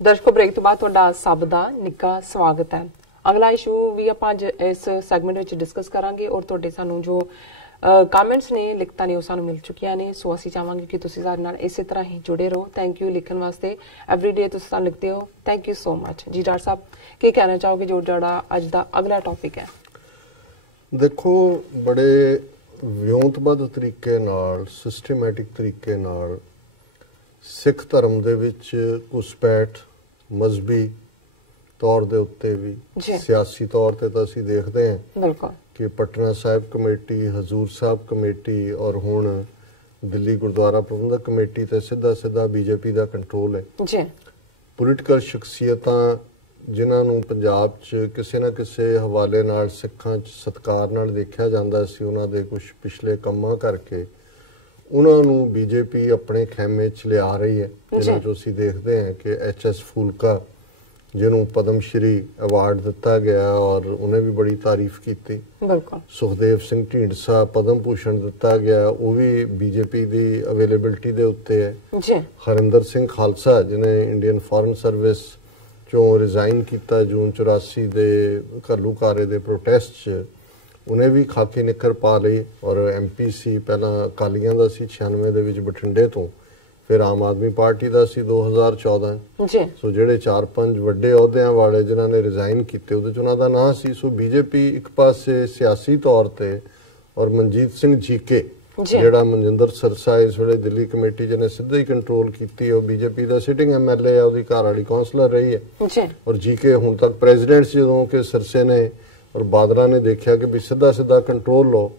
ਦਰਸ਼ਕੋ break ਤੋਂ ਬਾਅਦ ਤੁਹਾਡਾ ਸਭ ਦਾ ਨਿੱਘਾ ਸਵਾਗਤ ਹੈ। ਅਗਲਾ ਇਸ਼ੂ ਵੀ ਆਪਾਂ ਇਸ ਸੈਗਮੈਂਟ ਵਿੱਚ ਡਿਸਕਸ ਕਰਾਂਗੇ ਔਰ ਤੁਹਾਡੇ ਸਾਨੂੰ ਜੋ ਕਮੈਂਟਸ ਨੇ ਲਿਖਤਾਂ ਨੇ ਉਹ ਸਾਨੂੰ ਮਿਲ ਚੁੱਕੀਆਂ ਨੇ। ਸੋ ਅਸੀਂ ਚਾਹਾਂਗੇ ਕਿ ਤੁਸੀਂ ਸਾਡੇ ਨਾਲ ਇਸੇ ਤਰ੍ਹਾਂ ਹੀ ਜੁੜੇ ਰਹੋ। ਥੈਂਕ ਯੂ ਲਿਖਣ ਵਾਸਤੇ। ਐਵਰੀਡੇ ਤੁਸੀਂ ਸਾਨੂੰ ਲਿਖਦੇ ਹੋ, ਥੈਂਕ ਯੂ ਸੋ ਮਚ ਜੀ। ਡਾਕਟਰ ਸਾਹਿਬ ਕੀ ਕਹਿਣਾ ਚਾਹੋਗੇ ਜੋ ਜਿਹੜਾ ਅੱਜ ਦਾ ਅਗਲਾ ਟੌਪਿਕ ਹੈ? ਦੇਖੋ, ਬੜੇ ਵਿਉਂਤਬੱਧ ਤਰੀਕੇ ਨਾਲ, ਸਿਸਟਮੈਟਿਕ ਤਰੀਕੇ ਨਾਲ ਸਿੱਖ ਧਰਮ ਦੇ ਵਿੱਚ ਘੁਸਪੈਠ ਮਜ਼ਹਬੀ ਤੌਰ ਦੇ ਉੱਤੇ ਵੀ, ਸਿਆਸੀ ਤੌਰ ਤੇ ਤਾਂ ਅਸੀਂ ਦੇਖਦੇ ਹਾਂ ਬਿਲਕੁਲ ਕਿ ਪਟਨਾ ਸਾਹਿਬ ਕਮੇਟੀ, ਹਜ਼ੂਰ ਸਾਹਿਬ ਕਮੇਟੀ ਔਰ ਹੁਣ ਦਿੱਲੀ ਗੁਰਦੁਆਰਾ ਪ੍ਰਬੰਧਕ ਕਮੇਟੀ ਤੇ ਸਿੱਧਾ ਬੀਜੇਪੀ ਦਾ ਕੰਟਰੋਲ ਹੈ ਜੀ। ਪੋਲੀਟੀਕਲ ਸ਼ਖਸੀਅਤਾਂ ਜਿਨ੍ਹਾਂ ਨੂੰ ਪੰਜਾਬ 'ਚ ਕਿਸੇ ਨਾ ਕਿਸੇ ਹਵਾਲੇ ਨਾਲ ਸਿੱਖਾਂ 'ਚ ਸਤਿਕਾਰ ਨਾਲ ਦੇਖਿਆ ਜਾਂਦਾ ਸੀ, ਉਹਨਾਂ ਦੇ ਕੁਝ ਪਿਛਲੇ ਕੰਮਾਂ ਕਰਕੇ ਉਹਨਾਂ ਨੂੰ ਬੀਜੇਪੀ ਆਪਣੇ ਖੈਮੇ 'ਚ ਲਿਆ ਰਹੀ ਹੈ। ਜਿਨ੍ਹਾਂ 'ਚੋਂ ਅਸੀਂ ਦੇਖਦੇ ਹਾਂ ਕਿ HS ਫੂਲਕਾ, ਜਿਹਨੂੰ ਪਦਮ ਸ਼੍ਰੀ ਅਵਾਰਡ ਦਿੱਤਾ ਗਿਆ ਔਰ ਉਹਨੇ ਵੀ ਬੜੀ ਤਾਰੀਫ ਕੀਤੀ। ਬਿਲਕੁਲ ਸੁਖਦੇਵ ਸਿੰਘ ਢੀਂਡਸਾ ਪਦਮ ਭੂਸ਼ਣ ਦਿੱਤਾ ਗਿਆ, ਉਹ ਵੀ ਬੀਜੇਪੀ ਦੀ ਅਵੇਲੇਬਿਲਿਟੀ ਦੇ ਉੱਤੇ ਹੈ ਜੀ। ਹਰਿੰਦਰ ਸਿੰਘ ਖਾਲਸਾ, ਜਿਹਨੇ ਇੰਡੀਅਨ ਫੋਰਨ ਸਰਵਿਸ ਚੋਂ ਰਿਜ਼ਾਈਨ ਕੀਤਾ ਜੂਨ 84 ਦੇ ਘੱਲੂਘਾਰੇ ਦੇ ਪ੍ਰੋਟੈਸਟ 'ਚ, ਉਹਨੇ ਵੀ ਖਾਕੀ ਨਿੱਕਰ ਪਾ ਲਈ ਔਰ MP ਸੀ। ਪਹਿਲਾਂ ਅਕਾਲੀਆਂ ਦਾ ਸੀ 96 ਦੇ ਵਿੱਚ ਬਠਿੰਡੇ ਤੋਂ, ਫਿਰ ਆਮ ਆਦਮੀ ਪਾਰਟੀ ਦਾ ਸੀ 2014 ਜੀ। ਸੋ ਜਿਹੜੇ 4-5 ਵੱਡੇ ਅਹੁਦਿਆਂ ਵਾਲੇ ਜਿਨ੍ਹਾਂ ਨੇ ਰਿਜ਼ਾਈਨ ਕੀਤੇ ਉਹਦੇ 'ਚ ਉਹਨਾਂ ਦਾ ਨਾਂ ਸੀ। ਸੋ ਬੀਜੇਪੀ ਇੱਕ ਪਾਸੇ ਸਿਆਸੀ ਤੌਰ ਤੇ ਔਰ ਮਨਜੀਤ ਸਿੰਘ ਜੀਕੇ ਜਿਹੜਾ ਮਨਜਿੰਦਰ ਸਰਸਾ ਇਸ ਵੇਲੇ ਦਿੱਲੀ ਕਮੇਟੀ ਜਿਹਨੇ ਸਿੱਧਾ ਹੀ ਕੰਟਰੋਲ ਕੀਤੀ, ਉਹ ਬੀਜੇਪੀ ਦਾ ਸਿਟਿੰਗ MLA ਹੈ, ਉਹਦੀ ਘਰ ਵਾਲੀ ਕਾਉਂਸਲਰ ਰਹੀ ਹੈ ਔਰ ਜੀਕੇ ਹੁਣ ਤੱਕ ਪ੍ਰੈਜ਼ੀਡੈਂਟ ਸੀ। ਜਦੋਂ ਕਿ ਸਰਸੇ ਨੇ ਔਰ ਬਾਦਲਾਂ ਨੇ ਦੇਖਿਆ ਕਿ ਵੀ ਸਿੱਧਾ ਕੰਟਰੋਲ ਲਓ,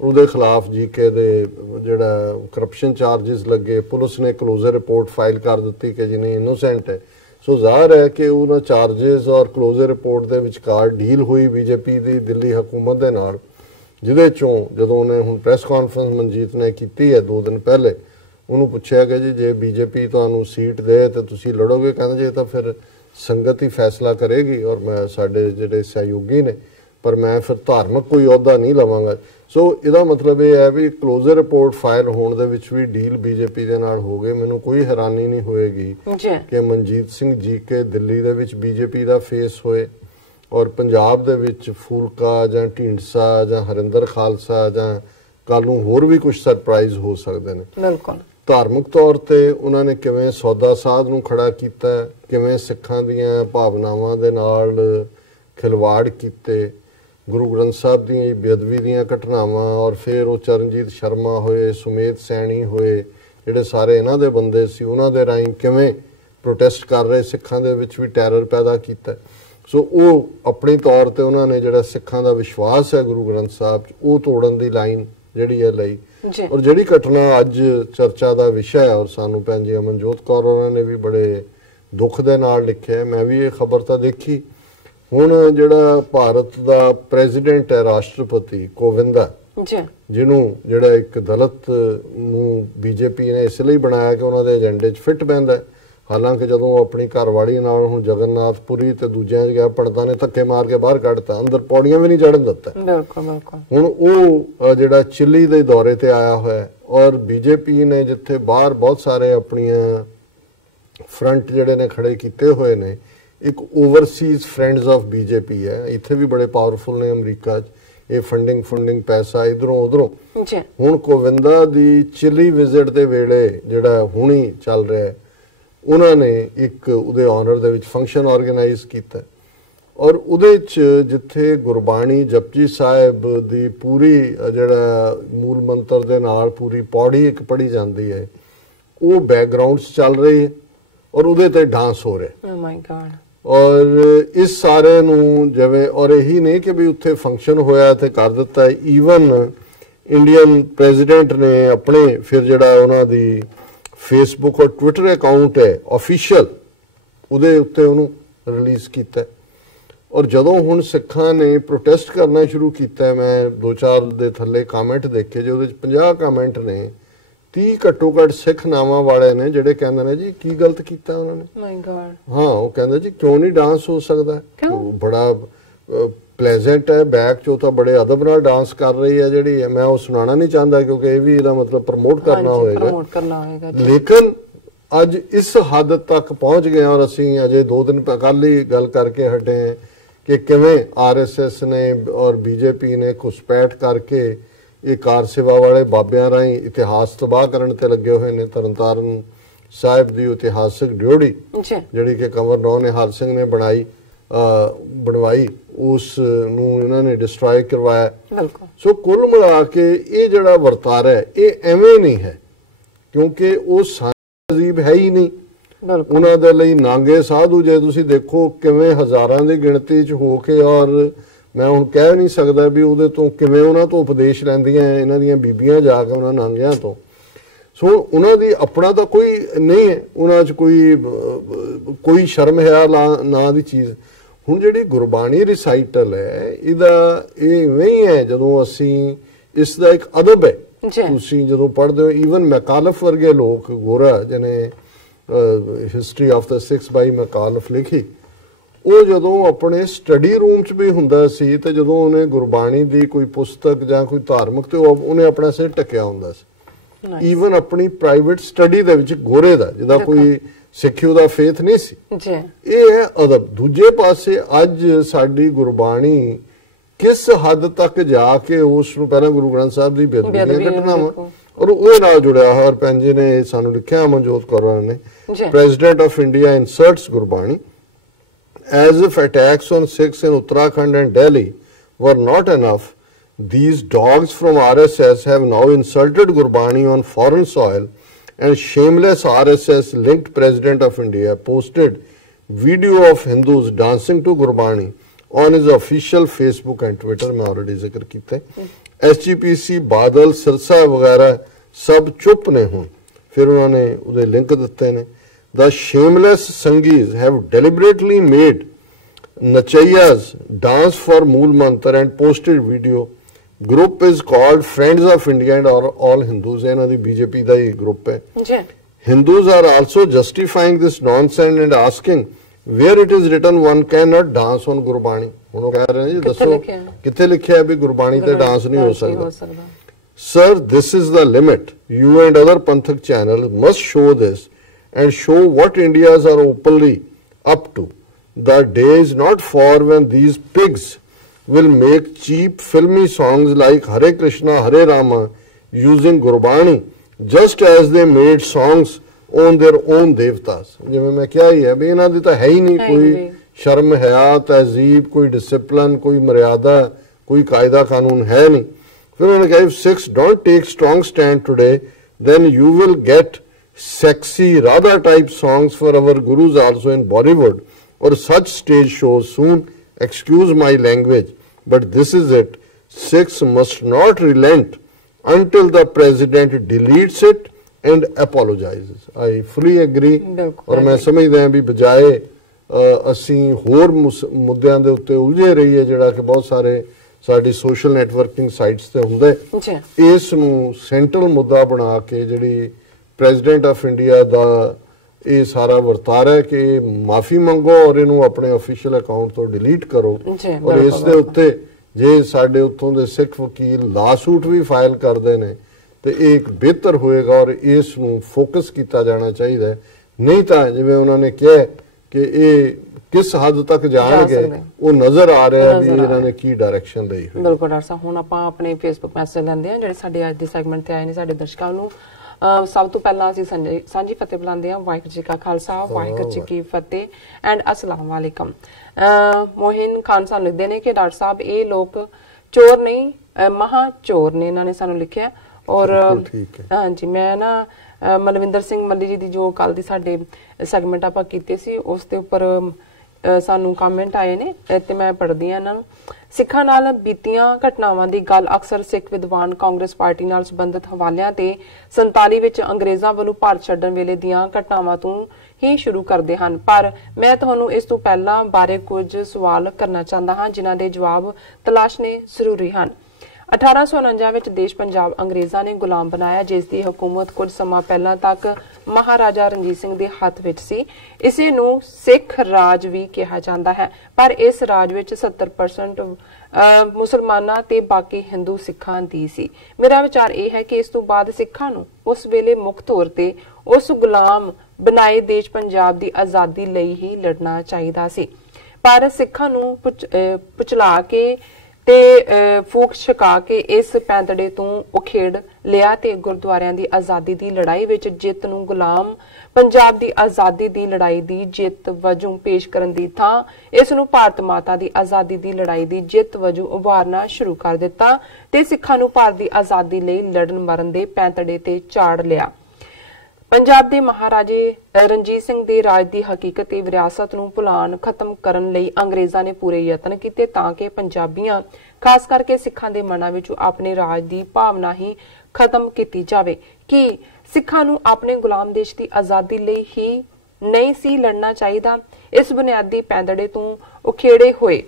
ਉਹਦੇ ਖਿਲਾਫ ਜੀਕੇ ਦੇ ਜਿਹੜਾ ਕਰਪਸ਼ਨ ਚਾਰजेस ਲੱਗੇ, ਪੁਲਿਸ ਨੇ ਕਲੋਜ਼ਰ ਰਿਪੋਰਟ ਫਾਈਲ ਕਰ ਦਿੱਤੀ ਕਿ ਜਿਹਨੇ ਇਨੋਸੈਂਟ ਹੈ। ਸੋ ਜ਼ਾਹਰ ਹੈ ਕਿ ਉਹਨਾਂ ਚਾਰजेस ਔਰ ਕਲੋਜ਼ਰ ਰਿਪੋਰਟ ਦੇ ਵਿਚਕਾਰ ਡੀਲ ਹੋਈ ਬੀਜੇਪੀ ਦੀ ਦਿੱਲੀ ਹਕੂਮਤ ਦੇ ਨਾਲ, ਜਿਹਦੇ ਚੋਂ ਜਦੋਂ ਉਹਨੇ ਹੁਣ ਪ੍ਰੈਸ ਕਾਨਫਰੰਸ ਮਨਜੀਤ ਨੇ ਕੀਤੀ ਹੈ 2 ਦਿਨ ਪਹਿਲੇ, ਉਹਨੂੰ ਪੁੱਛਿਆ ਗਿਆ ਜੀ ਜੇ ਬੀਜੇਪੀ ਤੁਹਾਨੂੰ ਸੀਟ ਦੇ ਤਾਂ ਤੁਸੀਂ ਲੜੋਗੇ? ਕਹਿੰਦਾ ਜੀ ਇਹ ਤਾਂ ਫਿਰ ਸੰਗਤ ਹੀ ਫੈਸਲਾ ਕਰੇਗੀ ਔਰ ਮੈਂ ਸਾਡੇ ਜਿਹੜੇ ਸਹਿਯੋਗੀ ਨੇ, ਪਰ ਮੈਂ ਫਿਰ ਧਾਰਮਿਕ ਕੋਈ ਅਹੁਦਾ ਨਹੀਂ ਲਵਾਂਗਾ। ਸੋ ਇਹਦਾ ਮਤਲਬ ਇਹ ਹੈ ਵੀ ਕਲੋਜ਼ਰ ਰਿਪੋਰਟ ਫਾਈਲ ਹੋਣ ਦੇ ਵਿੱਚ ਵੀ ਡੀਲ ਬੀਜੇਪੀ ਦੇ ਨਾਲ ਹੋ ਗਏ। ਮੈਨੂੰ ਕੋਈ ਹੈਰਾਨੀ ਨਹੀਂ ਹੋਏਗੀ ਕਿ ਮਨਜੀਤ ਸਿੰਘ ਜੀਕੇ ਦਿੱਲੀ ਦੇ ਵਿੱਚ ਬੀਜੇਪੀ ਦਾ ਫੇਸ ਹੋਏ ਔਰ ਪੰਜਾਬ ਦੇ ਵਿੱਚ ਫੂਲਕਾ ਜਾਂ ਢੀਂਡਸਾ ਜਾਂ ਹਰਿੰਦਰ ਖਾਲਸਾ ਜਾਂ ਕੱਲ ਨੂੰ ਹੋਰ ਵੀ ਕੁਝ ਸਰਪ੍ਰਾਈਜ਼ ਹੋ ਸਕਦੇ ਨੇ। ਬਿਲਕੁਲ ਧਾਰਮਿਕ ਤੌਰ ਤੇ ਉਹਨਾਂ ਨੇ ਕਿਵੇਂ ਸੌਦਾ ਸਾਧ ਨੂੰ ਖੜਾ ਕੀਤਾ, ਕਿਵੇਂ ਸਿੱਖਾਂ ਦੀਆਂ ਭਾਵਨਾਵਾਂ ਦੇ ਨਾਲ ਖਿਲਵਾੜ ਕੀਤੇ, ਗੁਰੂ ਗ੍ਰੰਥ ਸਾਹਿਬ ਦੀਆਂ ਬੇਅਦਬੀ ਦੀਆਂ ਘਟਨਾਵਾਂ ਔਰ ਫਿਰ ਉਹ ਚਰਨਜੀਤ ਸ਼ਰਮਾ ਹੋਏ, ਸੁਮੇਧ ਸੈਣੀ ਹੋਏ, ਜਿਹੜੇ ਸਾਰੇ ਇਹਨਾਂ ਦੇ ਬੰਦੇ ਸੀ, ਉਹਨਾਂ ਦੇ ਰਾਹੀਂ ਕਿਵੇਂ ਪ੍ਰੋਟੈਸਟ ਕਰ ਰਹੇ ਸਿੱਖਾਂ ਦੇ ਵਿੱਚ ਵੀ ਟੈਰਰ ਪੈਦਾ ਕੀਤਾ। ਸੋ ਉਹ ਆਪਣੀ ਤੌਰ ਤੇ ਉਹਨਾਂ ਨੇ ਜਿਹੜਾ ਸਿੱਖਾਂ ਦਾ ਵਿਸ਼ਵਾਸ ਹੈ ਗੁਰੂ ਗ੍ਰੰਥ ਸਾਹਿਬ 'ਚ, ਉਹ ਤੋੜਨ ਦੀ ਲਾਈਨ ਜਿਹੜੀ ਹੈ ਲਈ। ਔਰ ਜਿਹੜੀ ਘਟਨਾ ਅੱਜ ਚਰਚਾ ਦਾ ਵਿਸ਼ਾ ਹੈ ਔਰ ਸਾਨੂੰ ਭੈਣ ਜੀ ਅਮਨਜੋਤ ਕੌਰ ਉਹਨਾਂ ਨੇ ਵੀ ਬੜੇ ਦੁੱਖ ਦੇ ਨਾਲ ਲਿਖਿਆ, ਮੈਂ ਵੀ ਇਹ ਖਬਰ ਤਾਂ ਦੇਖੀ। ਹੁਣ ਜਿਹੜਾ ਭਾਰਤ ਦਾ ਪ੍ਰੈਜ਼ੀਡੈਂਟ ਹੈ, ਰਾਸ਼ਟਰਪਤੀ ਕੋਵਿੰਦਾ, ਜਿਹਨੂੰ ਜਿਹੜਾ ਇੱਕ ਦਲਿਤ ਨੂੰ ਬੀਜੇਪੀ ਨੇ ਇਸ ਲਈ ਬਣਾਇਆ ਕਿ ਉਹਨਾਂ ਦੇ ਏਜੰਡੇ 'ਚ ਫਿੱਟ ਬਹਿੰਦਾ। ਹਾਲਾਂਕਿ ਜਦੋਂ ਆਪਣੀ ਘਰਵਾਲੀ ਨਾਲ ਹੁਣ ਜਗਨਨਾਥਪੁਰੀ ਤੇ ਦੂਜਿਆਂ 'ਚ ਗਿਆ, ਪੰਡਤਾਂ ਨੇ ਧੱਕੇ ਮਾਰ ਕੇ ਬਾਹਰ ਕੱਢਤਾ, ਅੰਦਰ ਪੌੜੀਆਂ ਵੀ ਨਹੀਂ ਚੜ੍ਹਨ ਦਿੱਤਾ। ਹੁਣ ਉਹ ਜਿਹੜਾ ਚਿਲੀ ਦੇ ਦੌਰੇ ਤੇ ਆਇਆ ਹੋਇਆ ਔਰ ਬੀਜੇਪੀ ਨੇ ਜਿੱਥੇ ਬਾਹਰ ਬਹੁਤ ਸਾਰੇ ਆਪਣੀਆਂ ਫਰੰਟ ਜਿਹੜੇ ਨੇ ਖੜੇ ਕੀਤੇ ਹੋਏ ਨੇ, ਇੱਕ ਓਵਰਸੀਜ਼ ਫਰੈਂਡਸ ਆਫ ਬੀਜੇਪੀ ਹੈ, ਇੱਥੇ ਵੀ ਬੜੇ ਪਾਵਰਫੁਲ ਨੇ ਅਮਰੀਕਾ 'ਚ, ਇਹ ਫੰਡਿੰਗ ਪੈਸਾ ਇਧਰੋਂ ਉਧਰੋਂ। ਹੁਣ ਕੋਵਿੰਦਾ ਦੀ ਚਿਲੀ ਵਿਜ਼ਿਟ ਦੇ ਵੇਲੇ ਜਿਹੜਾ ਹੁਣੀ ਚੱਲ ਰਿਹਾ, ਉਹਨਾਂ ਨੇ ਇੱਕ ਉਹਦੇ ਆਨਰ ਦੇ ਵਿੱਚ ਫੰਕਸ਼ਨ ਆਰਗੇਨਾਈਜ਼ ਕੀਤਾ ਔਰ ਉਹਦੇ 'ਚ ਜਿੱਥੇ ਗੁਰਬਾਣੀ ਜਪਜੀ ਸਾਹਿਬ ਦੀ ਪੂਰੀ ਜਿਹੜਾ ਮੂਲ ਮੰਤਰ ਦੇ ਨਾਲ ਪੂਰੀ ਪੌੜੀ ਇੱਕ ਪੜ੍ਹੀ ਜਾਂਦੀ ਹੈ, ਉਹ ਬੈਕਗਰਾਉਂਡ 'ਚ ਚੱਲ ਰਹੀ ਹੈ ਔਰ ਉਹਦੇ ਤੇ ਡਾਂਸ ਹੋ ਰਿਹਾ। ਓ ਮਾਈ ਗॉड। ਔਰ ਇਸ ਸਾਰੇ ਨੂੰ ਜਿਵੇਂ, ਔਰ ਇਹੀ ਨਹੀਂ ਕਿ ਵੀ ਉੱਥੇ ਫੰਕਸ਼ਨ ਹੋਇਆ ਤੇ ਕਰ ਦਿੱਤਾ, ਈਵਨ ਇੰਡੀਅਨ ਪ੍ਰੈਜ਼ੀਡੈਂਟ ਨੇ ਆਪਣੇ ਫਿਰ ਜਿਹੜਾ ਉਹਨਾਂ ਦੀ ਫੇਸਬੁੱਕ ਔਰ ਟਵਿੱਟਰ ਅਕਾਊਂਟ ਹੈ ਆਫੀਸ਼ੀਅਲ, ਉਹਦੇ ਉੱਤੇ ਉਹਨੂੰ ਰਿਲੀਜ਼ ਕੀਤਾ। ਔਰ ਜਦੋਂ ਹੁਣ ਸਿੱਖਾਂ ਨੇ ਪ੍ਰੋਟੈਸਟ ਕਰਨਾ ਸ਼ੁਰੂ ਕੀਤਾ, ਮੈਂ 2-4 ਦੇ ਥੱਲੇ ਕਮੈਂਟ ਦੇਖੇ ਜੇ ਉਹਦੇ 'ਚ 50 ਕਮੈਂਟ ਨੇ, 30 ਘੱਟੋ ਘੱਟ ਸਿੱਖ ਨਾਵਾਂ ਵਾਲੇ ਨੇ ਜਿਹੜੇ ਕਹਿੰਦੇ ਨੇ ਜੀ ਕੀ ਗਲਤ ਕੀਤਾ ਉਹਨਾਂ ਨੇ। ਮਾਈ ਗॉड। ਹਾਂ, ਉਹ ਕਹਿੰਦੇ ਜੀ ਕਿਉਂ ਨਹੀਂ ਡਾਂਸ ਹੋ ਸਕਦਾ, ਬੜਾ ਪਲੇਜ਼ੈਂਟ ਹੈ, ਬੈਕ ਚੋਂ ਤਾਂ ਬੜੇ ਅਦਬ ਨਾਲ ਡਾਂਸ ਕਰ ਰਹੀ ਹੈ ਜਿਹੜੀ ਹੈ। ਮੈਂ ਉਹ ਸੁਣਾਉਣਾ ਨਹੀਂ ਚਾਹੁੰਦਾ ਕਿਉਂਕਿ ਇਹ ਵੀ ਇਹਦਾ ਮਤਲਬ ਪ੍ਰਮੋਟ ਕਰਨਾ ਹੋਏਗਾ। ਲੇਕਿਨ ਅੱਜ ਇਸ ਹੱਦ ਤੱਕ ਪਹੁੰਚ ਗਏ ਔਰ ਅਸੀਂ ਅਜੇ 2 ਦਿਨ ਕੱਲ ਹੀ ਗੱਲ ਕਰਕੇ ਹਟੇ ਹਾਂ ਕਿ ਕਿਵੇਂ ਆਰਐਸਐਸ ਨੇ ਔਰ ਬੀਜੇਪੀ ਨੇ ਘੁਸਪੈਠ ਕਰਕੇ ਇਹ ਕਾਰ ਸੇਵਾ ਵਾਲੇ ਬਾਬਿਆਂ ਰਾਹੀਂ ਇਤਿਹਾਸ ਤਬਾਹ ਕਰਨ ਤੇ ਲੱਗੇ ਹੋਏ ਨੇ। ਤਰਨਤਾਰਨ ਸਾਹਿਬ ਦੀ ਇਤਿਹਾਸਕ ਡਿਓੜੀ ਜਿਹੜੀ ਕਿ ਕੰਵਰ ਨਿਹਾਲ ਸਿੰਘ ਨੇ ਬਣਵਾਈ ਉਸ ਨੂੰ ਇਹਨਾਂ ਨੇ ਡਿਸਟਰੋਏ ਕਰਵਾਇਆ। ਸੋ ਕੁੱਲ ਮਿਲਾ ਕੇ ਇਹ ਜਿਹੜਾ ਵਰਤਾਰਾ ਹੈ ਇਹ ਐਵੇਂ ਨਹੀਂ ਹੈ, ਕਿਉਂਕਿ ਉਹ ਤਹਿਜ਼ੀਬ ਹੈ ਹੀ ਨਹੀਂ। ਉਹਨਾਂ ਦੇ ਲਈ ਨਾਂਗੇ ਸਾਧੂ ਜੇ ਤੁਸੀਂ ਦੇਖੋ ਕਿਵੇਂ ਹਜ਼ਾਰਾਂ ਦੀ ਗਿਣਤੀ 'ਚ ਹੋ ਕੇ, ਔਰ ਮੈਂ ਹੁਣ ਕਹਿ ਨਹੀਂ ਸਕਦਾ ਵੀ ਉਹਦੇ ਤੋਂ ਕਿਵੇਂ ਉਹਨਾਂ ਤੋਂ ਉਪਦੇਸ਼ ਲੈਂਦੀਆਂ ਇਹਨਾਂ ਦੀਆਂ ਬੀਬੀਆਂ ਜਾ ਕੇ ਉਹਨਾਂ ਨਾਂਗਿਆਂ ਤੋਂ। ਸੋ ਉਹਨਾਂ ਦੀ ਆਪਣਾ ਤਾਂ ਕੋਈ ਨਹੀਂ ਹੈ, ਉਹਨਾਂ 'ਚ ਕੋਈ ਸ਼ਰਮ ਹੈ ਨਾਂ ਦੀ ਚੀਜ਼। ਹੁਣ ਜਿਹੜੀ ਗੁਰਬਾਣੀ ਰਿਸਾਈਟਲ ਹੈ ਇਹ ਇਵੇਂ ਹੀ ਹੈ, ਜਦੋਂ ਅਸੀਂ ਇਸ ਦਾ ਇੱਕ ਅਦਬ ਹੈ। ਤੁਸੀਂ ਜਦੋਂ ਪੜ੍ਹਦੇ ਹੋ ਈਵਨ ਮੈਕਾਲਫ ਵਰਗੇ ਲੋਕ, ਗੋਰਾ ਜਿਹਨੇ history of the 6 by Macauliffe ਲਿਖੀ, ਉਹ ਜਦੋਂ ਆਪਣੇ ਸਟੱਡੀ ਰੂਮ 'ਚ ਵੀ ਹੁੰਦਾ ਸੀ ਤੇ ਜਦੋਂ ਉਹਨੇ ਗੁਰਬਾਣੀ ਦੀ ਕੋਈ ਪੁਸਤਕ ਜਾਂ ਕੋਈ ਧਾਰਮਿਕ ਤੇ ਉਹਨੇ ਆਪਣਾ ਸਿਰ ਢੱਕਿਆ ਹੁੰਦਾ ਸੀ। ਈਵਨ ਆਪਣੀ ਪ੍ਰਾਈਵੇਟ ਸਟੱਡੀ ਦੇ ਵਿੱਚ ਗੋਰੇ ਦਾ ਜਿਹਦਾ ਕੋਈ ਸਿੱਖਿਓ ਦਾ ਫੇਥ ਨਹੀਂ ਸੀ। ਇਹ ਹੈ ਅਦਬ। ਦੂਜੇ ਪਾਸੇ ਅੱਜ ਸਾਡੀ ਗੁਰਬਾਣੀ ਕਿਸ ਹੱਦ ਤੱਕ ਜਾ ਕੇ ਉਸ ਨੂੰ ਪਹਿਲਾਂ ਗੁਰੂ ਗ੍ਰੰਥ ਸਾਹਿਬ ਦੀ ਬੇਅਦਬੀ ਦੀਆਂ ਘਟਨਾਵਾਂ ਔਰ ਉਹਦੇ ਨਾਲ ਜੁੜਿਆ ਹੋਇਆ। ਭੈਣ ਜੀ ਨੇ ਸਾਨੂੰ ਲਿਖਿਆ, ਅਮਨਜੋਤ ਕੌਰ ਨੇ, president of India inserts Gurbani as if attacks on Sikhs in Uttarakhand and Delhi were not enough. These dogs from RSS have now insulted Gurbani on foreign soil, and shameless RSS linked president of India posted video of Hindus dancing to Gurbani on his official Facebook and Twitter. मैं already जिक्र किया है। SGPC बादल सिरसा वगैरह सब चुप ने हूँ, फिर उन्होंने उधर लिंक दिते ने। The shameless Sangees have deliberately made Nachayas dance for Mool Mantar and posted video. Group is called Friends of India and all Hindus. And the BJP da group hai. Hindus are also justifying this nonsense and asking where it is written one cannot dance on Gurbani. उन्होंने कह रहे हैं जी दसो किथे लिखा है भी गुरबाणी ते डांस नहीं हो सकता। Sir, this is the limit. You and other Panthak channels must show this and show what Indians are openly up to. The day is not far when these pigs will make cheap filmy songs like Hare Krishna, Hare Rama using Gurbani just as they made songs on their own devtas. जिਵੇਂ मैं क्या ही है भी इन्हां दी तां है ही नहीं कोई शर्म हया तहजीब, कोई डिसिप्लिन, कोई मर्यादा, कोई कायदा कानून है नहीं। फिर उन्होंने कहा if Sikhs don't take strong stand today then you will get sexy Radha type songs for our gurus also in Bollywood or such stage shows soon. Excuse my language, but this is it. Sikhs must not relent until the president deletes it and apologizes. I fully agree. और मैं समझदा हां भी बजाए ਅਸੀਂ ਹੋਰ ਮੁੱਦਿਆਂ ਦੇ ਉੱਤੇ ਉਲਝੇ ਰਹੀਏ ਜਿਹੜਾ ਕਿ ਬਹੁਤ ਸਾਰੇ ਸਾਡੀ ਸੋਸ਼ਲ ਨੈਟਵਰਕਿੰਗ ਸਾਈਟਸ ਤੇ ਹੁੰਦਾ ਹੈ, ਇਸ ਨੂੰ ਸੈਂਟਰਲ ਮੁੱਦਾ ਬਣਾ ਕੇ ਜਿਹੜੀ ਪ੍ਰੈਜ਼ੀਡੈਂਟ ਆਫ ਇੰਡੀਆ ਦਾ ਇਹ ਸਾਰਾ ਵਰਤਾਰਾ ਹੈ ਕਿ ਮਾਫੀ ਮੰਗੋ ਔਰ ਇਹਨੂੰ ਆਪਣੇ ਅਫੀਸ਼ੀਅਲ ਅਕਾਊਂਟ ਤੋਂ ਡਿਲੀਟ ਕਰੋ। ਔਰ ਇਸ ਦੇ ਉੱਤੇ ਜੇ ਸਾਡੇ ਉੱਥੋਂ ਦੇ ਸਿੱਖ ਵਕੀਲ ਲਾਸੂਟ ਵੀ ਫਾਈਲ ਕਰਦੇ ਨੇ ਤੇ ਇਹ ਇੱਕ ਬਿਹਤਰ ਹੋਏਗਾ ਔਰ ਇਸ ਨੂੰ ਫੋਕਸ ਕੀਤਾ ਜਾਣਾ ਚਾਹੀਦਾ। ਨਹੀਂ ਤਾਂ ਜਿਵੇਂ ਉਹਨਾਂ ਨੇ ਕਿਹਾ ਕਿ ਇਹ ਕਿਸ ਹੱਦ ਤੱਕ ਜਾਣਗੇ ਉਹ ਨਜ਼ਰ ਆ ਰਿਹਾ ਵੀ ਇਹਨਾਂ ਨੇ ਕੀ ਡਾਇਰੈਕਸ਼ਨ ਲਈ ਹੋਈ। ਬਿਲਕੁਲ ਡਾਕਟਰ ਸਾਹਿਬ, ਹੁਣ ਆਪਾਂ ਆਪਣੇ ਫੇਸਬੁੱਕ ਮੈਸੇਜ ਲੈਂਦੇ ਆ ਜਿਹੜੇ ਸਾਡੇ ਅੱਜ ਦੇ ਸੈਗਮੈਂਟ ਤੇ ਆਏ ਨੇ ਸਾਡੇ ਦਰਸ਼ਕਾਂ ਨੂੰ। ਸਭ ਤੋਂ ਪਹਿਲਾਂ ਅਸੀਂ ਸਾਂਝੀ ਫਤਿਹ ਬੁਲਾਉਂਦੇ ਹਾਂ। ਵਾਹਿਗੁਰੂ ਜੀ ਕਾ ਖਾਲਸਾ, ਵਾਹਿਗੁਰੂ ਜੀ ਕੀ ਫਤਿਹ ਐਂਡ ਅਸਲਾਮ ਵਾਲੇਕਮ। ਮੋਹਿਨ ਖਾਨ ਸਾਨੂੰ ਲਿਖਦੇ ਨੇ ਕਿ ਡਾਕਟਰ ਸਾਹਿਬ ਇਹ ਲੋਕ ਚੋਰ ਨਹੀਂ ਮਹਾ ਚੋਰ ਨੇ, ਇਹਨਾਂ ਨੇ ਸਾਨੂੰ ਲਿਖਿਆ। ਔਰ ਹਾਂਜੀ ਮੈਂ ਨਾ ਮਲਵਿੰਦਰ ਸਿੰਘ ਮੱਲੀ ਜੀ ਦੀ ਜੋ ਕੱਲ ਦੀ ਸਾਡੇ ਸੈਗਮੈਂਟ ਆਪਾਂ ਕੀਤੇ ਸੀ ਉਸ ਦੇ ਉੱਪਰ ਸਾਨੂੰ ਕਮੈਂਟ ਆਏ ਨੇ ਤੇ ਮੈਂ ਪੜ੍ਹਦੀ ਹਾਂ ਇਹਨਾਂ ਨੂੰ। ਸਿੱਖਾਂ ਨਾਲ ਬੀਤੀਆਂ ਘਟਨਾਵਾਂ ਦੀ ਗੱਲ ਅਕਸਰ ਸਿੱਖ ਵਿਦਵਾਨ ਕਾਂਗਰਸ ਪਾਰਟੀ ਨਾਲ ਸੰਬੰਧਿਤ ਹਵਾਲਿਆਂ ਤੇ 47 ਵਿੱਚ ਅੰਗਰੇਜ਼ਾਂ ਵੱਲੋਂ ਭਾਰਤ ਛੱਡਣ ਵੇਲੇ ਦੀਆਂ ਘਟਨਾਵਾਂ ਤੋਂ ਹੀ ਸ਼ੁਰੂ ਕਰਦੇ ਹਨ, ਪਰ ਮੈਂ ਤੁਹਾਨੂੰ ਇਸ ਤੋਂ ਪਹਿਲਾਂ ਬਾਰੇ ਕੁਝ ਸਵਾਲ ਕਰਨਾ ਚਾਹੁੰਦਾ ਹਾਂ ਜਿਨ੍ਹਾਂ ਦੇ ਜਵਾਬ ਤਲਾਸ਼ਣੇ ਜ਼ਰੂਰੀ ਹਨ। 1849 ਵਿੱਚ ਦੇਸ਼ ਪੰਜਾਬ ਅੰਗਰੇਜ਼ਾਂ ਨੇ ਗੁਲਾਮ ਬਣਾਇਆ, ਜਿਸ ਦੀ ਹਕੂਮਤ ਕੁਝ ਸਮਾਂ ਪਹਿਲਾਂ ਤੱਕ ਮਹਾਰਾਜਾ ਰਣਜੀਤ ਸਿੰਘ ਦੇ ਹੱਥ ਵਿੱਚ ਸੀ। ਇਸੇ ਨੂੰ ਸਿੱਖ ਰਾਜ ਵੀ ਕਿਹਾ ਜਾਂਦਾ ਹੈ, ਪਰ ਇਸ ਰਾਜ ਵਿੱਚ 70% ਮੁਸਲਮਾਨਾਂ ਤੇ ਬਾਕੀ ਹਿੰਦੂ ਸਿੱਖਾਂ ਦੀ ਸੀ। ਮੇਰਾ ਵਿਚਾਰ ਇਹ ਹੈ ਕਿ ਇਸ ਤੋਂ ਬਾਅਦ ਸਿੱਖਾਂ ਨੂੰ ਉਸ ਵੇਲੇ ਮੁੱਖ ਤੌਰ ਤੇ ਉਸ ਗੁਲਾਮ ਬਣਾਏ ਦੇਸ਼ ਪੰਜਾਬ ਦੀ ਆਜ਼ਾਦੀ ਲਈ ਹੀ ਲੜਨਾ ਚਾਹੀਦਾ ਸੀ, ਪਰ ਸਿੱਖਾਂ ਨੂੰ ਪੁਚਲਾ ਕੇ ਤੇ ਫੂਕ ਛਕਾ ਕੇ ਇਸ ਪੈਂਤੜੇ ਤੋਂ ਉਖੇੜ ਲਿਆ ਤੇ ਗੁਰਦੁਆਰਿਆਂ ਦੀ ਆਜ਼ਾਦੀ ਦੀ ਲੜਾਈ ਵਿੱਚ ਜਿੱਤ ਨੂੰ ਗੁਲਾਮ ਪੰਜਾਬ ਦੀ ਆਜ਼ਾਦੀ ਦੀ ਲੜਾਈ ਦੀ ਜਿੱਤ ਵਜੋਂ ਪੇਸ਼ ਕਰਨ ਦੀ ਥਾਂ ਇਸ ਨੂੰ ਭਾਰਤ ਮਾਤਾ ਦੀ ਆਜ਼ਾਦੀ ਦੀ ਲੜਾਈ ਦੀ ਜਿੱਤ ਵਜੋਂ ਉਭਾਰਨਾ ਸ਼ੁਰੂ ਕਰ ਦਿੱਤਾ ਤੇ ਸਿੱਖਾਂ ਨੂੰ ਭਾਰਤ ਦੀ ਆਜ਼ਾਦੀ ਲਈ ਲੜਨ ਮਰਨ ਦੇ ਪੈਂਤੜੇ ਤੇ ਚਾੜ ਲਿਆ। ਪੰਜਾਬ ਦੇ ਮਹਾਰਾਜੇ ਰਣਜੀਤ ਸਿੰਘ ਦੇ ਰਾਜ ਦੀ ਹਕੀਕਤ ਤੇ ਵਿਰਾਸਤ ਨੂੰ ਭੁਲਾਣ ਖਤਮ ਕਰਨ ਲਈ ਅੰਗਰੇਜ਼ਾਂ ਨੇ ਪੂਰੇ ਯਤਨ ਕੀਤੇ ਤਾਂ ਕਿ ਪੰਜਾਬੀਆਂ ਖਾਸ ਕਰਕੇ ਸਿੱਖਾਂ ਦੇ ਮਨਾਂ ਵਿੱਚੋਂ ਆਪਣੇ ਰਾਜ ਦੀ ਭਾਵਨਾ ਹੀ ਖਤਮ ਕੀਤੀ ਜਾਵੇ ਕਿ ਸਿੱਖਾਂ ਨੂੰ ਆਪਣੇ ਗੁਲਾਮ ਦੇਸ਼ ਦੀ ਆਜ਼ਾਦੀ ਲਈ ਹੀ ਨਹੀਂ ਸੀ ਲੜਨਾ ਚਾਹੀਦਾ। ਇਸ ਬੁਨਿਆਦੀ ਪੈਂਤੜੇ ਤੋਂ ਉਖੇੜੇ ਹੋਏ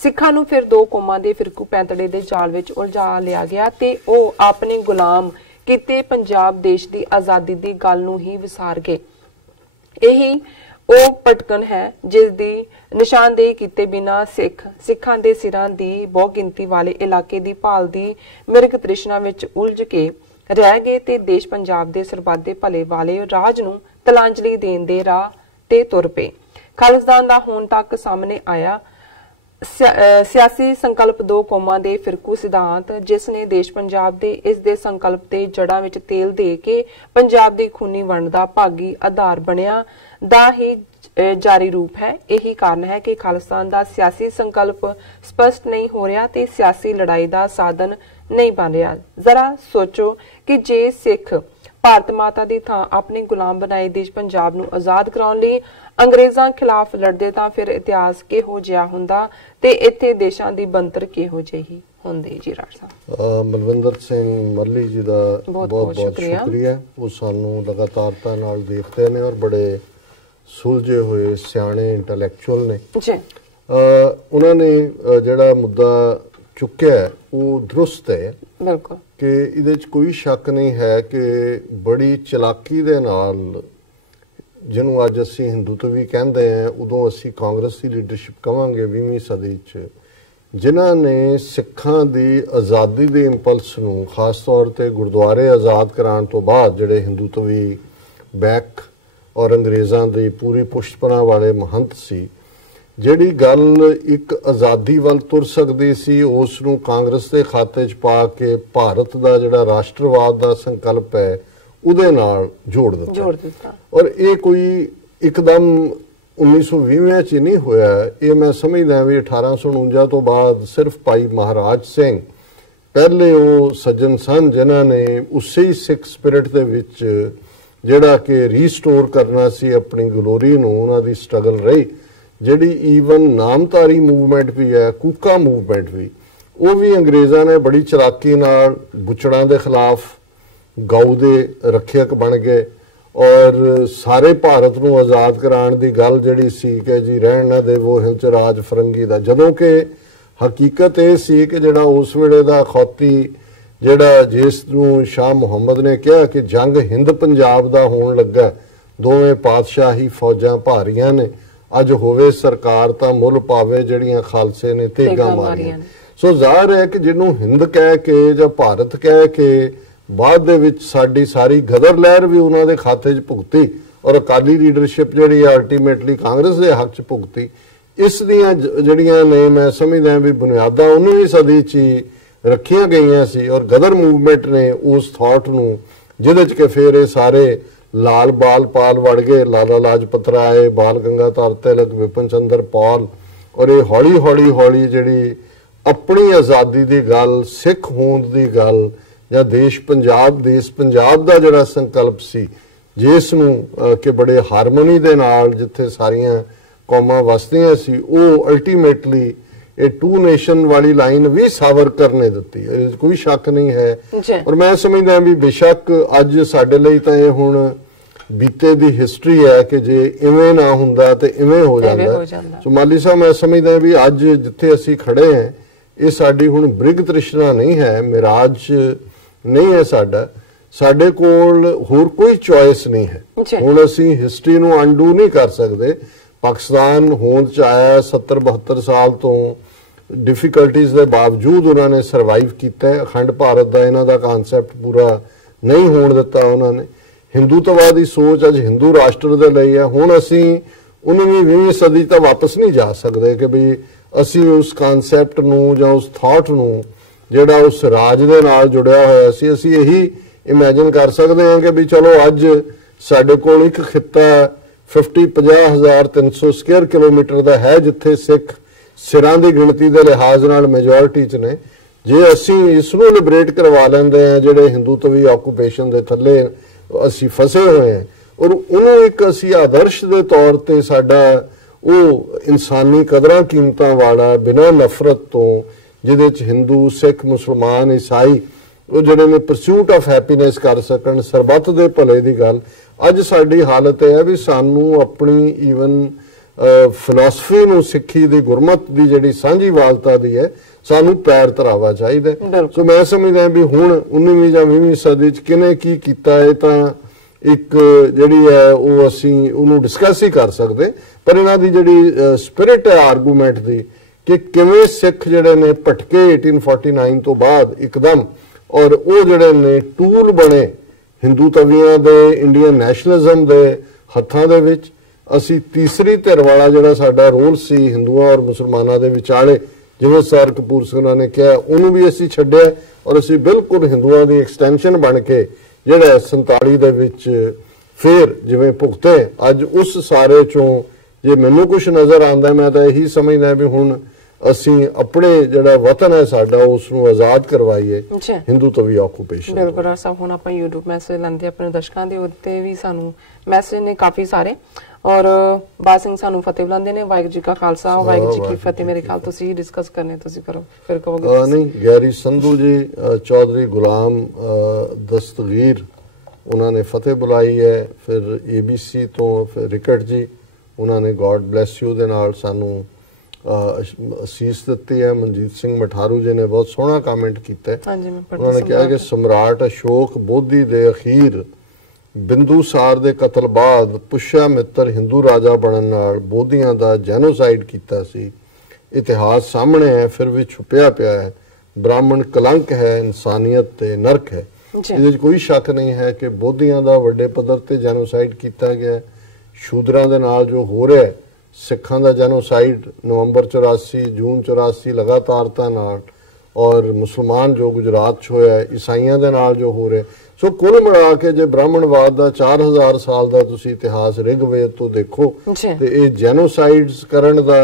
ਸਿੱਖਾਂ ਨੂੰ ਫਿਰ ਦੋ ਕੌਮਾਂ ਦੇ ਫਿਰਕੂ ਪੈਂਤੜੇ ਦੇ ਜਾਲ ਵਿੱਚ ਉਲਝਾ ਲਿਆ ਗਿਆ ਤੇ ਉਹ ਆਪਣੇ ਗੁਲਾਮ ਕਿਤੇ ਪੰਜਾਬ ਦੇਸ਼ ਦੀ ਆਜ਼ਾਦੀ ਦੀ ਗੱਲ ਨੂੰ ਹੀ ਵਿਸਾਰ ਗਏ। ਇਹੀ ਉਹ ਪਟਕਨ ਹੈ ਜਿਸ ਦੀ ਨਿਸ਼ਾਨਦੇਹੀ ਕੀਤੇ ਬਿਨਾਂ ਸਿੱਖਾਂ ਦੇ ਸਿਰਾਂ ਦੀ ਬਹੁ ਗਿਣਤੀ ਵਾਲੇ ਇਲਾਕੇ ਦੀ ਭਾਲ ਦੀ ਮਿਰਗ ਤ੍ਰਿਸ਼ਨਾ ਵਿੱਚ ਉਲਝ ਕੇ ਰਹਿ ਗਏ ਤੇ ਦੇਸ਼ ਪੰਜਾਬ ਦੇ ਸਰਬੱਤ ਦੇ ਭਲੇ ਵਾਲੇ ਰਾਜ ਨੂੰ ਤਲਾਂਜਲੀ ਦੇਣ ਦੇ ਰਾਹ ਤੇ ਤੁਰ ਪਏ। ਖਾਲਿਸਤਾਨ ਦਾ ਹੋਣ ਤੱਕ ਸਾਹਮਣੇ ਆਇਆ ਸਿਆਸੀ ਸੰਕਲਪ ਦੋ ਕੌਮਾਂ ਦੇ ਫਿਰਕੂ ਸਿਧਾਂਤ ਜਿਸ ਨੇ ਦੇਸ਼ ਪੰਜਾਬ ਦੇ ਇਸ ਦੇ ਸੰਕਲਪ ਤੇ ਜੜਾਂ ਵਿੱਚ ਤੇਲ ਦੇ ਕੇ ਪੰਜਾਬ ਦੀ ਖੂਨੀ ਵੰਡ ਦਾ ਭਾਗੀ ਆਧਾਰ ਬਣਿਆ ਦਾ ਹੀ ਜਾਰੀ ਰੂਪ ਹੈ। ਇਹੀ ਕਾਰਨ ਹੈ ਕਿ ਖਾਲਿਸਤਾਨ ਦਾ ਸਿਆਸੀ ਸੰਕਲਪ ਸਪਸ਼ਟ ਨਹੀਂ ਹੋ ਰਿਹਾ ਤੇ ਸਿਆਸੀ ਲੜਾਈ ਦਾ ਸਾਧਨ ਨਹੀਂ ਬਣ ਰਿਹਾ। ਜ਼ਰਾ ਸੋਚੋ ਕਿ ਜੇ ਸਿੱਖ ਭਾਰਤ ਮਾਤਾ ਦੀ ਥਾਂ ਆਪਣੇ ਗੁਲਾਮ ਬਣਾਏ ਦੇਸ਼ ਪੰਜਾਬ ਨੂੰ ਆਜ਼ਾਦ ਕਰਾਉਣ ਲਈ ਅੰਗਰੇਜ਼ਾਂ ਖਿਲਾਫ ਲੜਦੇ ਤਾਂ ਫਿਰ ਇਤਿਹਾਸ ਕਿਹੋ ਜਿਹਾ ਹੁੰਦਾ ਤੇ ਇੱਥੇ ਦੇਸ਼ਾਂ ਦੀ ਬਣਤਰ ਕਿਹੋ ਜਿਹੀ ਹੁੰਦੀ। ਜੀ ਰਾਜ ਸਾਹਿਬ, ਮਲਵਿੰਦਰ ਸਿੰਘ ਮੱਲੀ ਜੀ ਦਾ ਬਹੁਤ ਬਹੁਤ ਸ਼ੁਕਰੀਆ। ਉਹ ਸਾਨੂੰ ਲਗਾਤਾਰਤਾ ਨਾਲ ਦੇਖਦੇ ਨੇ ਔਰ ਬੜੇ ਸੁਲਝੇ ਹੋਏ ਸਿਆਣੇ ਇੰਟੈਲੈਕਚੁਅਲ ਨੇ ਜੀ। ਉਹਨਾਂ ਨੇ ਜਿਹੜਾ ਮੁੱਦਾ ਚੁੱਕਿਆ ਉਹ ਦਰੁਸਤ ਹੈ ਬਿਲਕੁਲ ਕਿ ਇਹਦੇ 'ਚ ਕੋਈ ਸ਼ੱਕ ਨਹੀਂ ਹੈ ਕਿ ਬੜੀ ਚਲਾਕੀ ਦੇ ਨਾਲ ਜਿਹਨੂੰ ਅੱਜ ਅਸੀਂ ਹਿੰਦੂਤਵੀ ਕਹਿੰਦੇ ਹਾਂ ਉਦੋਂ ਅਸੀਂ ਕਾਂਗਰਸ ਦੀ ਲੀਡਰਸ਼ਿਪ ਕਵਾਂਗੇ 20ਵੀਂ ਸਦੀ 'ਚ, ਜਿਨ੍ਹਾਂ ਨੇ ਸਿੱਖਾਂ ਦੀ ਆਜ਼ਾਦੀ ਦੇ ਇੰਪਲਸ ਨੂੰ ਖਾਸ ਤੌਰ ਤੇ ਗੁਰਦੁਆਰੇ ਆਜ਼ਾਦ ਕਰਾਉਣ ਤੋਂ ਬਾਅਦ ਜਿਹੜੇ ਹਿੰਦੂਤਵੀ ਬੈਕ ਔਰ ਅੰਗਰੇਜ਼ਾਂ ਦੀ ਪੂਰੀ ਪੁਸ਼ਤਪਨਾ ਵਾਲੇ ਮਹੰਤ ਸੀ, ਜਿਹੜੀ ਗੱਲ ਇੱਕ ਆਜ਼ਾਦੀ ਵੱਲ ਤੁਰ ਸਕਦੀ ਸੀ ਉਸ ਨੂੰ ਕਾਂਗਰਸ ਦੇ ਖਾਤੇ 'ਚ ਪਾ ਕੇ ਭਾਰਤ ਦਾ ਜਿਹੜਾ ਰਾਸ਼ਟਰਵਾਦ ਦਾ ਸੰਕਲਪ ਹੈ ਉਹਦੇ ਨਾਲ ਜੋੜ ਦਿੱਤਾ। ਔਰ ਇਹ ਕੋਈ ਇੱਕਦਮ 1920 'ਚ ਨਹੀਂ ਹੋਇਆ। ਇਹ ਮੈਂ ਸਮਝਦਾ ਵੀ 1849 ਤੋਂ ਬਾਅਦ ਸਿਰਫ ਭਾਈ ਮਹਾਰਾਜ ਸਿੰਘ ਪਹਿਲੇ ਉਹ ਸੱਜਣ ਸਨ ਜਿਨ੍ਹਾਂ ਨੇ ਉਸੇ ਹੀ ਸਿੱਖ ਸਪਿਰਿਟ ਦੇ ਵਿੱਚ ਜਿਹੜਾ ਕਿ ਰੀਸਟੋਰ ਕਰਨਾ ਸੀ ਆਪਣੀ ਗਲੋਰੀ ਨੂੰ, ਉਹਨਾਂ ਦੀ ਸਟਰਗਲ ਰਹੀ। ਜਿਹੜੀ ਈਵਨ ਨਾਮਧਾਰੀ ਮੂਵਮੈਂਟ ਵੀ ਹੈ, ਕੂਕਾ ਮੂਵਮੈਂਟ ਵੀ, ਉਹ ਵੀ ਅੰਗਰੇਜ਼ਾਂ ਨੇ ਬੜੀ ਚਲਾਕੀ ਨਾਲ ਬੁੱਚੜਾਂ ਦੇ ਖਿਲਾਫ ਗਊ ਦੇ ਰੱਖਿਅਕ ਬਣ ਗਏ ਔਰ ਸਾਰੇ ਭਾਰਤ ਨੂੰ ਆਜ਼ਾਦ ਕਰਾਉਣ ਦੀ ਗੱਲ ਜਿਹੜੀ ਸੀ ਕਿ ਜੀ ਰਹਿਣ ਨਾ ਦੇਵੋ ਹਿੰਦ ਚ ਰਾਜ ਫਰੰਗੀ ਦਾ, ਜਦੋਂ ਕਿ ਹਕੀਕਤ ਇਹ ਸੀ ਕਿ ਜਿਹੜਾ ਉਸ ਵੇਲੇ ਦਾ ਖੌਤੀ ਜਿਹੜਾ ਜਿਸ ਨੂੰ ਸ਼ਾਹ ਮੁਹੰਮਦ ਨੇ ਕਿਹਾ ਕਿ ਜੰਗ ਹਿੰਦ ਪੰਜਾਬ ਦਾ ਹੋਣ ਲੱਗਾ, ਦੋਵੇਂ ਪਾਤਸ਼ਾਹੀ ਫੌਜਾਂ ਭਾਰੀਆਂ ਨੇ, ਅੱਜ ਹੋਵੇ ਸਰਕਾਰ ਤਾਂ ਮੁੱਲ ਪਾਵੇ ਜਿਹੜੀਆਂ ਖਾਲਸੇ ਨੇ ਤੇਗਾਂ ਮਾਰੀਆਂ। ਸੋ ਜ਼ਾਹਰ ਹੈ ਕਿ ਜਿਹਨੂੰ ਹਿੰਦ ਕਹਿ ਕੇ ਜਾਂ ਭਾਰਤ ਕਹਿ ਕੇ ਬਾਅਦ ਦੇ ਵਿੱਚ ਸਾਡੀ ਸਾਰੀ ਗਦਰ ਲਹਿਰ ਵੀ ਉਹਨਾਂ ਦੇ ਖਾਤੇ 'ਚ ਭੁਗਤੀ ਔਰ ਅਕਾਲੀ ਲੀਡਰਸ਼ਿਪ ਜਿਹੜੀ ਅਲਟੀਮੇਟਲੀ ਕਾਂਗਰਸ ਦੇ ਹੱਕ 'ਚ ਭੁਗਤੀ। ਇਸ ਦੀਆਂ ਜਿਹੜੀਆਂ ਨੇ ਮੈਂ ਸਮਝਦਾ ਵੀ ਬੁਨਿਆਦਾਂ 19ਵੀਂ ਸਦੀ 'ਚ ਹੀ ਰੱਖੀਆਂ ਗਈਆਂ ਸੀ ਔਰ ਗਦਰ ਮੂਵਮੈਂਟ ਨੇ ਉਸ ਥਾਟ ਨੂੰ ਜਿਹਦੇ 'ਚ ਕਿ ਫਿਰ ਇਹ ਸਾਰੇ ਲਾਲ ਬਾਲ ਪਾਲ ਵੜ ਗਏ, ਲਾਲਾ ਲਾਜਪਤ ਰਾਏ, ਬਾਲ ਗੰਗਾਧਰ ਤਿਲਕ, ਵਿਪਨ ਚੰਦਰ ਪਾਲ, ਔਰ ਇਹ ਹੌਲੀ ਜਿਹੜੀ ਆਪਣੀ ਆਜ਼ਾਦੀ ਦੀ ਗੱਲ, ਸਿੱਖ ਹੋਂਦ ਦੀ ਗੱਲ ਜਾਂ ਦੇਸ਼ ਪੰਜਾਬ ਦਾ ਜਿਹੜਾ ਸੰਕਲਪ ਸੀ ਜਿਸ ਨੂੰ ਕਿ ਬੜੇ ਹਾਰਮੋਨੀ ਦੇ ਨਾਲ ਜਿੱਥੇ ਸਾਰੀਆਂ ਕੌਮਾਂ ਵਸਦੀਆਂ ਸੀ, ਉਹ ਅਲਟੀਮੇਟਲੀ ਇਹ ਟੂ ਨੇਸ਼ਨ ਵਾਲੀ ਲਾਈਨ ਵੀ ਸਾਵਰਕਰ ਨੇ ਦਿੱਤੀ, ਕੋਈ ਸ਼ੱਕ ਨਹੀਂ ਹੈ। ਔਰ ਮੈਂ ਸਮਝਦਾ ਵੀ ਬੇਸ਼ੱਕ ਅੱਜ ਸਾਡੇ ਲਈ ਤਾਂ ਇਹ ਹੁਣ ਬੀਤੇ ਦੀ ਹਿਸਟਰੀ ਹੈ ਕਿ ਜੇ ਇਵੇਂ ਨਾ ਹੁੰਦਾ ਤੇ ਇਵੇਂ ਹੋ ਜਾਂਦਾ। ਸੋ ਮਾਲੀ ਸਾਹਿਬ, ਮੈਂ ਸਮਝਦਾ ਵੀ ਅੱਜ ਜਿੱਥੇ ਅਸੀਂ ਖੜੇ ਹਾਂ ਇਹ ਸਾਡੀ ਹੁਣ ਬ੍ਰਿਗ ਤ੍ਰਿਸ਼ਨਾ ਨਹੀਂ ਹੈ, ਮਿਰਾਜ ਨਹੀਂ ਹੈ ਸਾਡੇ ਕੋਲ ਹੋਰ ਕੋਈ ਚੋਇਸ ਨਹੀਂ ਹੈ। ਹੁਣ ਅਸੀਂ ਹਿਸਟਰੀ ਨੂੰ ਅਨਡੂ ਨਹੀਂ ਕਰ ਸਕਦੇ। ਪਾਕਿਸਤਾਨ ਹੋਂਦ ਚ ਆਇਆ 70-72 ਸਾਲ ਤੋਂ ਡਿਫਿਕਲਟੀਜ਼ ਦੇ ਬਾਵਜੂਦ ਉਹਨਾਂ ਨੇ ਸਰਵਾਈਵ ਕੀਤਾ ਹੈ। ਅਖੰਡ ਭਾਰਤ ਦਾ ਇਹਨਾਂ ਦਾ ਕਨਸੈਪਟ ਪੂਰਾ ਨਹੀਂ ਹੋਣ ਦਿੱਤਾ ਉਹਨਾਂ ਨੇ। ਹਿੰਦੂਤਵਾਦੀ ਸੋਚ ਅੱਜ ਹਿੰਦੂ ਰਾਸ਼ਟਰ ਦੇ ਲਈ ਹੈ। ਹੁਣ ਅਸੀਂ 19ਵੀਂ ਸਦੀ ਤਾਂ ਵਾਪਸ ਨਹੀਂ ਜਾ ਸਕਦੇ ਕਿ ਵੀ ਅਸੀਂ ਉਸ ਕਨਸੈਪਟ ਨੂੰ ਜਾਂ ਉਸ ਥਾਟ ਨੂੰ ਜਿਹੜਾ ਉਸ ਰਾਜ ਦੇ ਨਾਲ ਜੁੜਿਆ ਹੋਇਆ ਸੀ, ਅਸੀਂ ਇਹੀ ਇਮੇਜਿਨ ਕਰ ਸਕਦੇ ਹਾਂ ਕਿ ਵੀ ਚਲੋ ਅੱਜ ਸਾਡੇ ਕੋਲ ਇੱਕ ਖਿੱਤਾ 50,300 ਸਕੁਅਰ ਕਿਲੋਮੀਟਰ ਦਾ ਹੈ ਜਿੱਥੇ ਸਿੱਖ ਸਿਰਾਂ ਦੀ ਗਿਣਤੀ ਦੇ ਲਿਹਾਜ਼ ਨਾਲ ਮੈਜੋਰਿਟੀ 'ਚ ਨੇ। ਜੇ ਅਸੀਂ ਇਸ ਨੂੰ ਲਿਬਰੇਟ ਕਰਵਾ ਲੈਂਦੇ ਹਾਂ ਜਿਹੜੇ ਹਿੰਦੂਤਵੀ ਆਕੂਪੇਸ਼ਨ ਦੇ ਥੱਲੇ ਅਸੀਂ ਫਸੇ ਹੋਏ ਹਾਂ, ਔਰ ਉਹਨੂੰ ਇੱਕ ਅਸੀਂ ਆਦਰਸ਼ ਦੇ ਤੌਰ ਤੇ ਸਾਡਾ ਉਹ ਇਨਸਾਨੀ ਕਦਰਾਂ ਕੀਮਤਾਂ ਵਾਲਾ ਬਿਨਾਂ ਨਫ਼ਰਤ ਤੋਂ, ਜਿਹਦੇ 'ਚ ਹਿੰਦੂ ਸਿੱਖ ਮੁਸਲਮਾਨ ਈਸਾਈ ਉਹ ਜਿਹੜੇ ਨੇ ਪਰਸੂਟ ਆਫ ਹੈਪੀਨੈਸ ਕਰ ਸਕਣ, ਸਰਬੱਤ ਦੇ ਭਲੇ ਦੀ ਗੱਲ। ਅੱਜ ਸਾਡੀ ਹਾਲਤ ਇਹ ਹੈ ਵੀ ਸਾਨੂੰ ਆਪਣੀ ਈਵਨ ਫਿਲਾਸਫੀ ਨੂੰ, ਸਿੱਖੀ ਦੀ, ਗੁਰਮਤ ਦੀ ਜਿਹੜੀ ਸਾਂਝੀਵਾਲਤਾ ਦੀ ਹੈ, ਸਾਨੂੰ ਪੈਰ ਧਰਾਵਾ ਚਾਹੀਦਾ। ਸੋ ਮੈਂ ਸਮਝਦਾ ਵੀ ਹੁਣ 19ਵੀਂ ਜਾਂ 20ਵੀਂ ਸਦੀ 'ਚ ਕਿਹਨੇ ਕੀ ਕੀਤਾ ਹੈ ਤਾਂ ਇੱਕ ਜਿਹੜੀ ਹੈ ਉਹ ਅਸੀਂ ਉਹਨੂੰ ਡਿਸਕਸ ਹੀ ਕਰ ਸਕਦੇ, ਪਰ ਇਹਨਾਂ ਦੀ ਜਿਹੜੀ ਸਪਿਰਿਟ ਹੈ ਆਰਗੂਮੈਂਟ ਦੀ ਕਿ ਕਿਵੇਂ ਸਿੱਖ ਜਿਹੜੇ ਨੇ ਭਟਕੇ 1849 ਤੋਂ ਬਾਅਦ ਇੱਕਦਮ, ਔਰ ਉਹ ਜਿਹੜੇ ਨੇ ਟੂਲ ਬਣੇ ਹਿੰਦੂ ਤਵੀਆਂ ਦੇ, ਇੰਡੀਅਨ ਨੈਸ਼ਨਲਿਜ਼ਮ ਦੇ ਹੱਥਾਂ ਦੇ ਵਿੱਚ। ਅਸੀਂ ਤੀਸਰੀ ਧਿਰ ਵਾਲਾ ਜਿਹੜਾ ਸਾਡਾ ਰੋਲ ਸੀ ਹਿੰਦੂਆਂ ਔਰ ਮੁਸਲਮਾਨਾਂ ਦੇ ਵਿਚਾਲੇ, ਜਿਵੇਂ ਸਰ ਕਪੂਰ ਸਿੰਘ ਨੇ ਕਿਹਾ, ਉਹਨੂੰ ਵੀ ਅਸੀਂ ਛੱਡਿਆ ਔਰ ਅਸੀਂ ਬਿਲਕੁਲ ਹਿੰਦੂਆਂ ਦੀ ਐਕਸਟੈਂਸ਼ਨ ਬਣ ਕੇ ਜਿਹੜਾ 47 ਦੇ ਵਿੱਚ ਫਿਰ ਜਿਵੇਂ ਭੁਗਤੇ। ਅੱਜ ਉਸ ਸਾਰੇ ਚੋਂ ਜੇ ਮੈਨੂੰ ਕੁਝ ਨਜ਼ਰ ਆਉਂਦਾ, ਮੈਂ ਤਾਂ ਇਹੀ ਸਮਝਦਾ ਵੀ ਹੁਣ ਅਸੀਂ ਆਪਣੇ ਜਿਹੜਾ ਵਤਨ ਹੈ ਸਾਡਾ ਉਸ ਨੂੰ ਆਜ਼ਾਦ ਕਰਵਾਈਏ ਹਿੰਦੂ ਤਵੀ ਆਕੂਪੇਸ਼ਨ। ਬਿਲਕੁਲ ਡਾਕਟਰ ਸਾਹਿਬ, ਹੁਣ ਆਪਾਂ YouTube ਮੈਸੇਜ ਲੈਂਦੇ ਆਪਣੇ ਦਰਸ਼ਕਾਂ ਦੇ ਉੱਤੇ ਵੀ ਸਾਨੂੰ ਮੈਸੇਜ ਨੇ ਕਾਫੀ ਸਾਰੇ, ਔਰ ਬਾਦ ਸਿੰਘ ਸਾਨੂੰ ਫਤਿਹ ਬੁਲਾਉਂਦੇ ਨੇ। ਵਾਹਿਗੁਰੂ ਜੀ ਕਾ ਖਾਲਸਾ, ਵਾਹਿਗੁਰੂ ਜੀ ਕੀ ਫਤਿਹ। ਮੇਰੇ ਖਿਆਲ ਤੁਸੀਂ ਡਿਸਕਸ ਕਰਨੇ, ਤੁਸੀਂ ਕਰੋ ਫਿਰ ਕਹੋਗੇ। ਨਹੀਂ, ਗੈਰੀ ਸੰਧੂ ਜੀ, ਚੌਧਰੀ ਗੁਲਾਮ ਦਸਤਗੀਰ ਉਹਨਾਂ ਨੇ ਫਤਿਹ ਬੁਲਾਈ ਹੈ। ਫਿਰ ABC ਤੋਂ ਫਿਰ ਰਿਕਟ ਜੀ, ਉਹਨਾਂ ਨੇ ਗੋਡ ਬਲੈਸ ਯੂ ਦੇ ਨਾਲ ਸਾਨੂੰ ਅਸੀਸ ਦਿੱਤੀ ਹੈ। ਮਨਜੀਤ ਸਿੰਘ ਮਠਾਰੂ ਜੀ ਨੇ ਬਹੁਤ ਸੋਹਣਾ ਕਮੈਂਟ ਕੀਤਾ ਹੈ। ਉਹਨਾਂ ਨੇ ਕਿਹਾ ਕਿ ਸਮਰਾਟ ਅਸ਼ੋਕ ਬੋਧੀ ਦੇ ਅਖੀਰ ਬਿੰਦੂਸਾਰ ਦੇ ਕਤਲ ਬਾਅਦ ਪੁਸ਼ਿਆ ਮਿੱਤਰ ਹਿੰਦੂ ਰਾਜਾ ਬਣਨ ਨਾਲ ਬੋਧੀਆਂ ਦਾ ਜੈਨੋਸਾਈਡ ਕੀਤਾ ਸੀ। ਇਤਿਹਾਸ ਸਾਹਮਣੇ ਹੈ, ਫਿਰ ਵੀ ਛੁਪਿਆ ਪਿਆ ਹੈ। ਬ੍ਰਾਹਮਣ ਕਲੰਕ ਹੈ, ਇਨਸਾਨੀਅਤ ਤੇ ਨਰਕ ਹੈ। ਇਹਦੇ 'ਚ ਕੋਈ ਸ਼ੱਕ ਨਹੀਂ ਹੈ ਕਿ ਬੋਧੀਆਂ ਦਾ ਵੱਡੇ ਪੱਧਰ ਤੇ ਜੈਨੋਸਾਈਡ ਕੀਤਾ ਗਿਆ। ਸ਼ੂਦਰਾਂ ਦੇ ਨਾਲ ਜੋ ਹੋ ਰਿਹਾ, ਸਿੱਖਾਂ ਦਾ ਜੈਨੋਸਾਈਡ ਨਵੰਬਰ 84, ਜੂਨ 84 ਲਗਾਤਾਰਤਾ ਨਾਲ, ਔਰ ਮੁਸਲਮਾਨ ਜੋ ਗੁਜਰਾਤ 'ਚ ਹੋਇਆ, ਈਸਾਈਆਂ ਦੇ ਨਾਲ ਜੋ ਹੋ ਰਿਹਾ। ਸੋ ਕੁੱਲ ਮਿਲਾ ਕੇ ਜੇ ਬ੍ਰਾਹਮਣਵਾਦ ਦਾ 4000 ਸਾਲ ਦਾ ਤੁਸੀਂ ਇਤਿਹਾਸ ਰਿਗਵੇਦ ਤੋਂ ਦੇਖੋ ਤੇ ਇਹ ਜੈਨੋਸਾਈਡਸ ਕਰਨ ਦਾ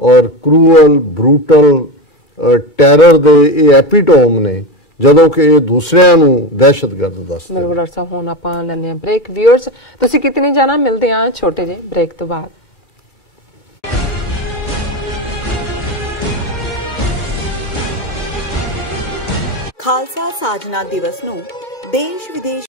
ਔਰ ਕਰੂਅਲ ਬਰੂਟਲ ਟੈਰਰ ਦੇ ਇਹ ਐਪੀਟੋਮ ਨੇ, ਜਦੋਂ ਕਿ ਇਹ ਦੂਸਰਿਆਂ ਨੂੰ ਦਹਿਸ਼ਤਗਰਦ ਦੱਸਦੇ। ਬਿਲਕੁਲ ਡਾਕਟਰ ਸਾਹਿਬ, ਹੁਣ ਆਪਾਂ ਲੈਂਦੇ ਹਾਂ ਬ੍ਰੇਕ। ਵਿਊਅਰਸ, ਤੁਸੀਂ ਕਿਤੇ ਨਹੀਂ ਜਾਣਾ, ਮਿਲਦੇ ਹਾਂ ਛੋਟੇ ਜਿਹੇ ਬ੍ਰੇਕ ਤੋਂ ਬਾਅਦ। ਖਾਲਸਾ ਸਾਜਨਾ ਦਿਵਸ ਨੂੰ ਦੇਸ਼ ਵਿਦੇਸ਼